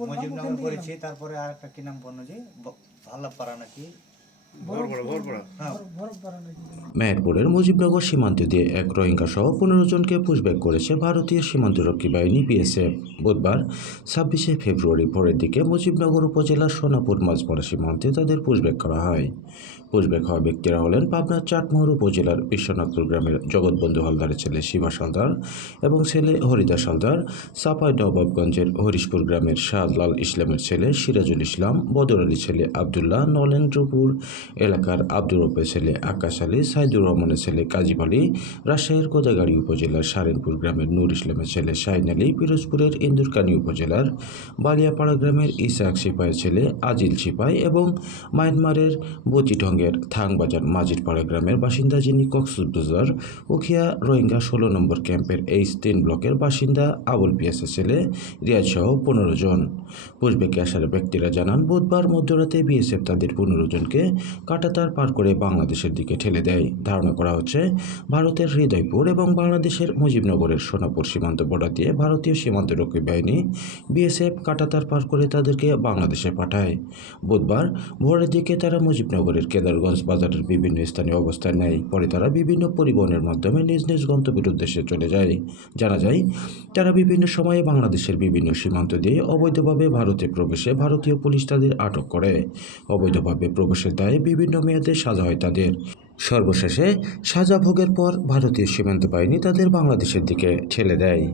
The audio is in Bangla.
মুজিবনগর করেছি তারপরে আর একটা কি নাম বলল যে? ভাল্লাপাড়া নাকি? বরফ হ্যাঁ। নাকি? মেহেরপুরের মুজিবনগর সীমান্ত দিয়ে এক রোহিঙ্গা সহ পনেরো জনকে পুষব্যাক করেছে ভারতীয় সীমান্তরক্ষী বাহিনী বিএসএফ। বুধবার ছাব্বিশে ফেব্রুয়ারি ভোরের দিকে মুজিবনগর উপজেলার সোনাপুর মাঝপাড়া সীমান্তে তাদের পুষব্যাক করা হয়। পুষব্যাক হওয়া ব্যক্তিরা হলেন পাবনার চাটমোহর উপজেলার বিশ্বনাথপুর গ্রামের জগৎবন্ধু হালদারের ছেলে শিবা হালদার এবং ছেলে হরিদাস হালদার চাপাই নবাবগঞ্জের হরিশপুর গ্রামের শাহলাল ইসলামের ছেলে সিরাজুল ইসলাম, বদর আলী ছেলে আবদুল্লাহ নলেন্দ্রপুর এলাকার আব্দুর রব্বের ছেলে আকাশ আলী সাইদুর রহমানের ছেলে কাজীব আলী রাজশাহীর কোদাগাড়ি উপজেলার সারেনপুর গ্রামের নূর ইসলামের ছেলে শাহিন আলী, পিরোজপুরের ইন্দুরকানি উপজেলার বালিয়াপাড়া গ্রামের ইসাক সিপাইয়ের ছেলে আজিল সিপাই এবং মায়ানমারের বচিঢঙ্গের থাংবাজার মাজিরপাড়া গ্রামের বাসিন্দা যিনি কক্সবাজার উখিয়া রোহিঙ্গা ষোলো নম্বর ক্যাম্পের এইচ তিন ব্লকের বাসিন্দা আবুল পিয়াসের ছেলে রিয়াজ সহ পনেরো জন। পুষবেকে আসার ব্যক্তিরা জানান, বুধবার মধ্যরাতে বিএসএফ তাদের পনেরো জনকে কাটাতার পার করে বাংলাদেশের দিকে ঠেলে দেয়। ধারণা করা হচ্ছে, ভারতের হৃদয়পুর এবং বাংলাদেশের মুজিবনগরের সোনাপুর সীমান্ত বর্ডার দিয়ে ভারতীয় সীমান্তরক্ষী বাহিনী বিএসএফ কাটাতার পার করে তাদেরকে বাংলাদেশে পাঠায়। বুধবার ভোরের দিকে তারা মুজিবনগরের কেদারগঞ্জ বাজারের বিভিন্ন স্থানে অবস্থান নেয়। পরে তারা বিভিন্ন পরিবহনের মাধ্যমে নিজ নিজ গন্তব্যের উদ্দেশ্যে চলে যায়। জানা যায়, তারা বিভিন্ন সময়ে বাংলাদেশের বিভিন্ন সীমান্ত দিয়ে অবৈধভাবে ভারতে প্রবেশে ভারতীয় পুলিশ তাদের আটক করে। অবৈধভাবে প্রবেশের দায়ে বিভিন্ন মেয়াদে সাজা হয় তাদের। সর্বশেষে সাজা ভোগের পর ভারতীয় সীমান্ত বাহিনী তাদের বাংলাদেশের দিকে ঠেলে দেয়।